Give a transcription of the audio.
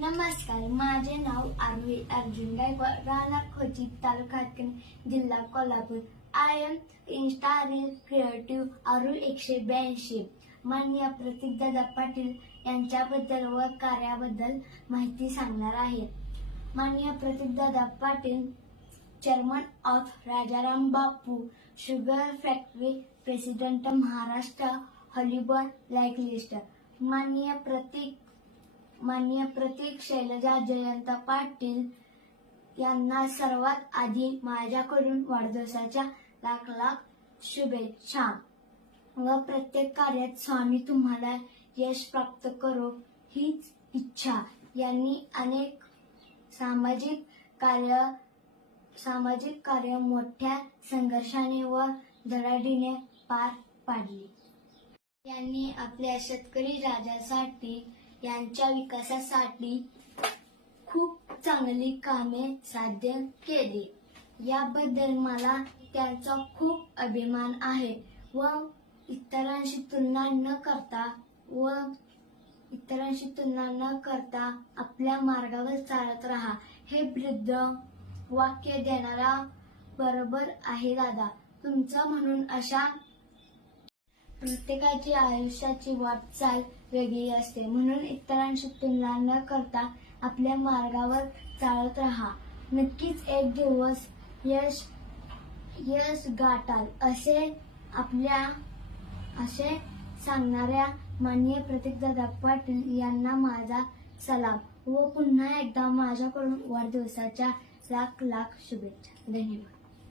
नमस्कार माझे नाव आरवी अर्जुन गायकवाड राहणार खोची तालुका जिल्हा Kolhapur. I am insta reel creative Arul एकशे ब्याऐंशी. मान्य प्रतीकदादा पाटील यांच्याबद्दल व कार्याबद्दल माहिती सांगणार आहे. माननीय प्रतीकदादा Patil chairman of Rajaram Bapu sugar factory president Maharashtra volleyball like list माननीय प्रतीक माननीय प्रतीक शैलजा जयंत पाटील यांना सर्वात आधी माझ्याकडून वाढदिवसाच्या लाख लाख शुभेच्छा. व प्रत्येक कार्यात स्वामी तुम्हाला यश प्राप्त करो हीच इच्छा. यांनी अनेक सामाजिक कार्य सामाजिक कार्य मोठ्या संघर्षाने व धडाडीने पार पाडली. यांनी आपल्या शेतकरी राजासाठी यांच्या विकासासाठी खूप चांगली कामे साध्य केली. याबद्दल मला त्यांचा खूप अभिमान आहे व इतरांशी तुलना न करता व इतरांशी तुलना न करता आपल्या मार्गावर चालत राहा. हे वृद्ध वाक्य देणारा बरोबर आहे दादा. तुमचं म्हणून अशा प्रत्येकाची आयुष्याची वाटचाल वेगळी असते. म्हणून इतरांशी तुलना न करता आपल्या मार्गावर चालत राहा. नक्कीच एक दिवस यश यश गाठाल असे आपल्या असे सांगणाऱ्या माननीय प्रतीकदादा पाटील यांना माझा सलाम. व पुन्हा एकदा माझ्याकडून वाढदिवसाच्या लाख लाख शुभेच्छा. धन्यवाद.